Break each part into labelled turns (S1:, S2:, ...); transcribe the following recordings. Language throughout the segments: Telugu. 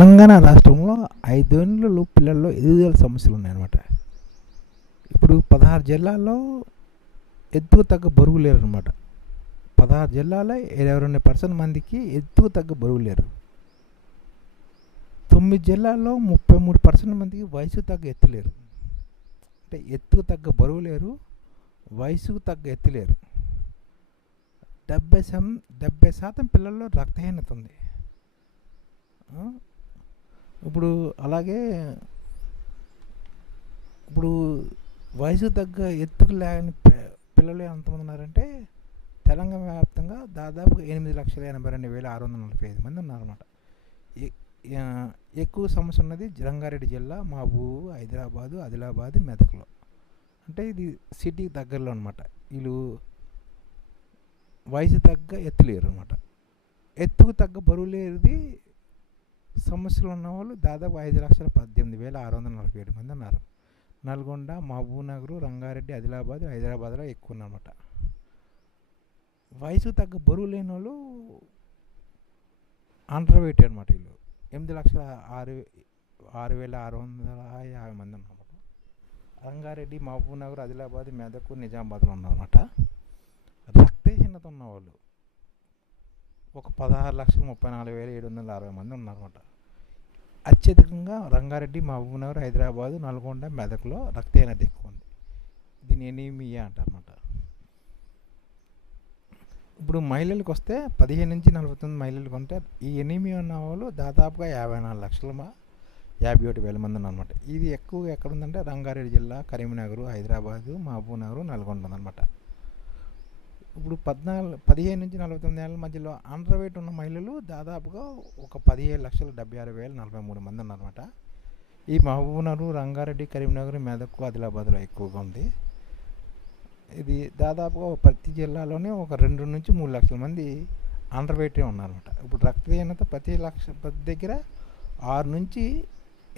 S1: తెలంగాణ రాష్ట్రంలో ఐదేళ్ళు పిల్లల్లో ఎదుగుదల సమస్యలు ఉన్నాయన్నమాట. ఇప్పుడు పదహారు జిల్లాల్లో ఎత్తుకు తగ్గ బరువు లేరు పదహారు జిల్లాలో ఇరవై రెండు పర్సెంట్ మందికి ఎత్తుకు తగ్గ బరువు లేరు. తొమ్మిది జిల్లాల్లో ముప్పై మూడు పర్సెంట్ మందికి వయసు తగ్గ ఎత్తులేరు అంటే ఎత్తుకు తగ్గ బరువు లేరు వయసుకు తగ్గ ఎత్తులేరు డెబ్బై శాతం డెబ్బై శాతం పిల్లల్లో రక్తహీనత ఉంది. ఇప్పుడు అలాగే ఇప్పుడు వయసు తగ్గ ఎత్తుకు లేని పిల్లలు ఎంతమంది ఉన్నారంటే తెలంగాణ వ్యాప్తంగా దాదాపు ఎనిమిది లక్షల ఎనభై రెండు వేల ఆరు వందల నలభై ఐదు మంది ఉన్నారన్నమాట. ఎక్కువ సమస్య ఉన్నది రంగారెడ్డి జిల్లా మహబూబ్ హైదరాబాదు ఆదిలాబాద్ మెదక్లో. అంటే ఇది సిటీకి దగ్గరలో అనమాట వీళ్ళు వయసు తగ్గ ఎత్తు లేరు అనమాట ఎత్తుకు తగ్గ బరువు లేనిది సమస్యలు ఉన్న వాళ్ళు దాదాపు ఐదు లక్షల పద్దెనిమిది వేల ఆరు వందల నలభై ఏడు మంది ఉన్నారు. నల్గొండ మహబూబ్నగర్ రంగారెడ్డి ఆదిలాబాద్ హైదరాబాద్లో ఎక్కువ ఉన్నమాట. వయసు తగ్గ బరువు లేని వాళ్ళు అండర్ వెయిట్ అనమాట వీళ్ళు. ఎనిమిది లక్షల ఆరు ఆరు వేల ఆరు వందల యాభై మంది ఉన్నమాట రంగారెడ్డి మహబూబ్ నగర్ ఆదిలాబాద్ మెదక్ నిజామాబాద్లో ఉన్నారన్నమాట రక్తహీనత ఉన్నవాళ్ళు ఒక పదహారు లక్షల ముప్పై నాలుగు వేల ఏడు వందల అరవై మంది ఉన్నారన్నమాట. అత్యధికంగా రంగారెడ్డి మహబూబ్నగర్ హైదరాబాదు నల్గొండ మెదక్లో రక్తహీనత ఎక్కువ ఉంది దీని ఎనీమియా అంటారన్నమాట. ఇప్పుడు మహిళలకు వస్తే పదిహేను నుంచి నలభై తొమ్మిది మహిళలకు ఉంటే ఈ ఎనీమియా ఉన్న వాళ్ళు దాదాపుగా యాభై నాలుగు లక్షల యాభై ఒకటి వేల మంది అనమాట ఇది ఎక్కువగా ఎక్కడ ఉందంటే రంగారెడ్డి జిల్లా కరీంనగర్ హైదరాబాదు మహబూబ్నగర్ నల్గొండ ఉందన్నమాట. ఇప్పుడు పద్నాలుగు పదిహేను నుంచి నలభై తొమ్మిది ఏళ్ళ మధ్యలో అండర్ వెయిట్ ఉన్న మహిళలు దాదాపుగా ఒక పదిహేడు లక్షల డెబ్బై ఆరు వేల నలభై మూడు మంది ఉన్నారన్నమాట. ఈ మహబూబ్నగర్ రంగారెడ్డి కరీంనగర్ మెదక్ ఆదిలాబాద్లో ఎక్కువగా ఉంది. ఇది దాదాపుగా ప్రతి జిల్లాలోనే ఒక రెండు నుంచి మూడు లక్షల మంది అండర్ వెయిటే ఉన్నారన్నమాట. ఇప్పుడు రక్తహీనత ప్రతి లక్ష ప్రతి దగ్గర ఆరు నుంచి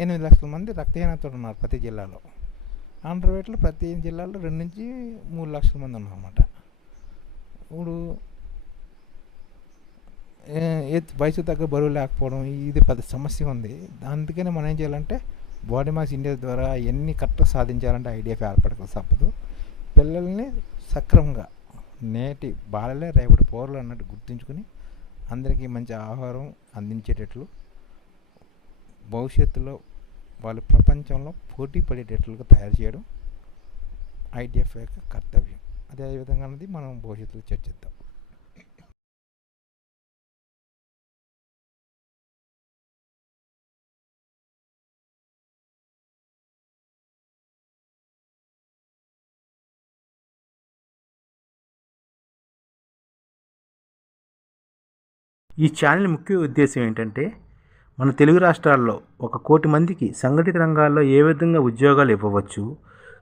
S1: ఎనిమిది లక్షల మంది రక్తహీనత ఉన్నారు ప్రతి జిల్లాలో. అండర్ వెయిట్లో ప్రతి జిల్లాలో రెండు నుంచి మూడు లక్షల మంది ఉన్నారన్నమాట. ఇప్పుడు వయసు తగ్గ బరువు లేకపోవడం ఇది పెద్ద సమస్య ఉంది. అందుకనే మనం ఏం చేయాలంటే బాడీ మాస్ ఇండియా ద్వారా ఎన్ని కరెక్ట్గా సాధించాలంటే ఐడిఎఫ్ ఏర్పడక తప్పదు. పిల్లల్ని సక్రమంగా నేటి బాలలే రేపటి పౌరులు అన్నట్టు గుర్తుంచుకుని అందరికీ మంచి ఆహారం అందించేటట్లు భవిష్యత్తులో వాళ్ళు ప్రపంచంలో పోటీ పడేటట్లుగా తయారు చేయడం ఐడిఎఫ్ యొక్క కర్తవ్యం. అదే విధంగా అన్నది మనం భవిష్యత్తులో చర్చిద్దాం.
S2: ఈ ఛానల్ ముఖ్య ఉద్దేశం ఏంటంటే మన తెలుగు రాష్ట్రాల్లో ఒక కోటి మందికి సంఘటిత రంగాల్లో ఏ విధంగా ఉద్యోగాలు ఇవ్వవచ్చు